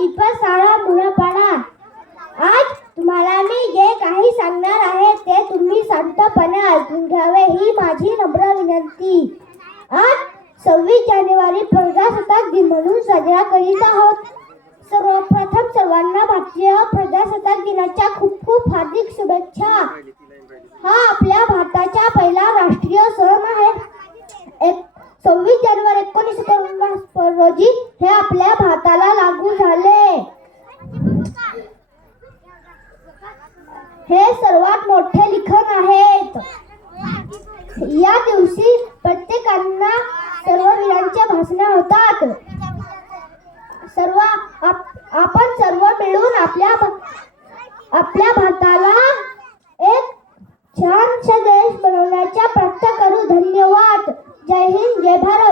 टिपा साळा मुळा पाडा. आज तुम्हाला मी जे काही सांगणार आहे ते तुम्ही शांतपणे ऐकून घ्यावे ही माझी नम्र विनंती. आज सव्वीस जानेवारी प्रजासत्ताक दिन म्हणून साजरा करीत आहोत. सर्वप्रथम सर्वांना भारतीय प्रजासत्ताक दिनाच्या खूप खूप हार्दिक शुभेच्छा. हा आपल्या भारताचा पहिला राष्ट्रीय सण आहे. एक सव्वीस जानेवारी एकोणीसशे रोजी हे आपल्या भारताला हे सर्वात मोठे लिखण आहेत. या दिवशी प्रत्येकांना सर्व वीरांच्या भाषणा होतात. सर्व आपण सर्व मिळून आपल्या आपल्या भारताला एक छानसा देश बनवण्याचा प्रयत्न करू. धन्यवाद. जय हिंद जय भारत.